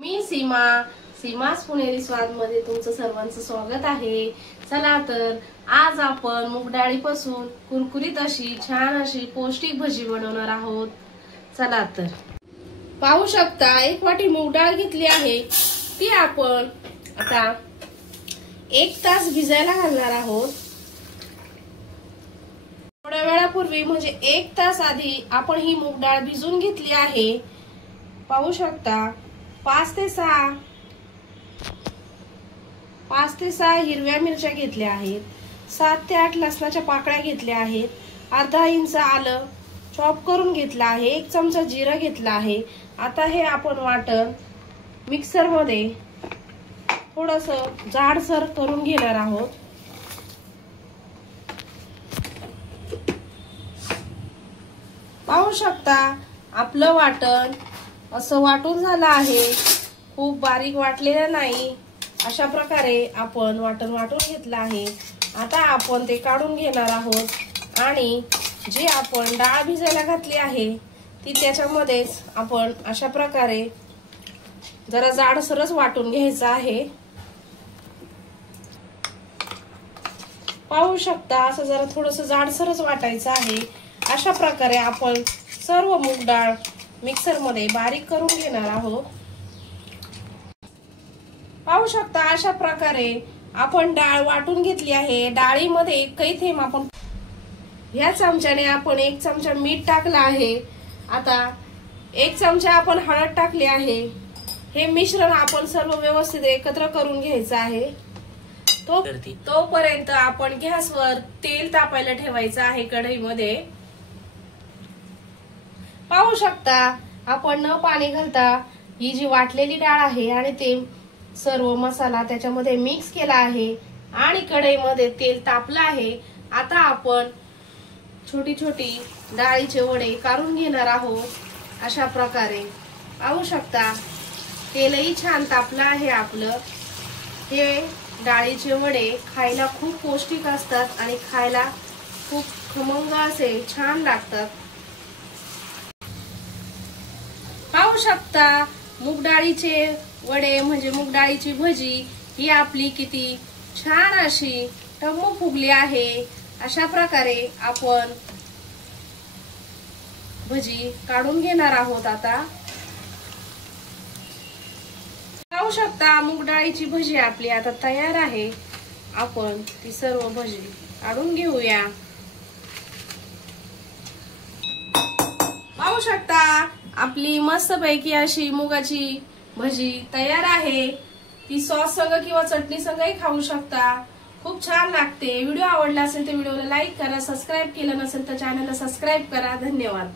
मी सीमास पुणेरी स्वाद मध्ये तुमचं सर्वांचं स्वागत आहे। चला तर आज आपण मूग डाळीपासून कुरकुरीत अशी छान अशी पौष्टिक भजी बनवणार आहोत। चला तर पाहू शकता, एक वाटी मूग डाळ घेतली आहे, ती आपण आता 1 तास भिजायला घालणार आहोत। थोड्या वेळापूर्वी म्हणजे 1 तास आधी आपण ही मूग डाळ भिजून घेतली आहे। पाहू शकता 5 ते 6 हिरव्या मिरच्या घेतल्या आहेत, 7 ते 8 लसणाच्या पाकळ्या घेतल्या आहेत, अर्धा इंच आलं चॉप करून घेतला आहे, 1 चमचा जिरं घेतला आहे। आता हे आपण वाटण मिक्सर मध्ये थोडंसं जाडसर करून घेणार आहोत। पाहू शकता आपलं वाटण असं वाटून झालं आहे, खूप बारीक वाटलेलं नाही, अशा प्रकारे आपण वाटण वाटून घेतलं आहे। आता आपण ते काढून घेणार आहोत आणि जी आपण डाळ भिजायला घातली आहे ती त्याच्यामध्येच आपण अशा प्रकारे जरा जाडसरच वाटून घ्यायचं आहे। पाहू शकता असं जरा थोडंसं जाडसरच वाटायचं आहे। अशा प्रकारे आपण सर्व मूग डाळ मिक्सर मध्ये बारीक करून घेणार आहोत। पाहू शकता अशा प्रकारे आपण डाळ वाटून घेतली आहे। डाळीमध्ये काही थेंब आपण ह्या चमच्याने आपण 1 चमचा मीठ टाकलं आहे। आता 1 चमचा आपण हळद टाकली आहे। हे मिश्रण आपण सर्व व्यवस्थित एकत्र करून घ्यायचं आहे। तोपर्यंत आपण गॅसवर तेल तापायला ठेवायचं आहे कढईमध्ये। पाहू शकता आपण न पाणी घालता ही जी वाटलेली डाळ आहे आणि ते सर्व मसाला त्याच्यामध्ये मिक्स केला आहे आणि कढईमध्ये तेल तापलं आहे। आता आपण छोटी छोटी डाळीचे वडे काढून घेणार आहोत। अशा प्रकारे पाहू शकता तेलही छान तापलं आहे आपलं। हे डाळीचे वडे खायला खूप पौष्टिक असतात आणि खायला खूप खमंग असे छान लागतात। पाहू शकता मूग डाळीचे वडे म्हणजे मूग डाळीची भजी ही आपली किती छान अशी टम्म फुगली आहे। अशा प्रकारे आपण भजी काढून घेणार आहोत। आता पाहू शकता मूग डाळीची भजी आपली आता तयार आहे। आपण ती सर्व भजी काढून घेऊया। पाहू शकता आपली मस्तपैकी अशी मुगाची भजी तयार आहे। ती सॉस संग किंवा चटणी संगही खाऊ शकता, खूप छान लागते। व्हिडिओ आवडला असेल तर व्हिडिओला लाईक करा, सबस्क्राईब केलं नसेल तर चॅनलला सबस्क्राईब करा। धन्यवाद।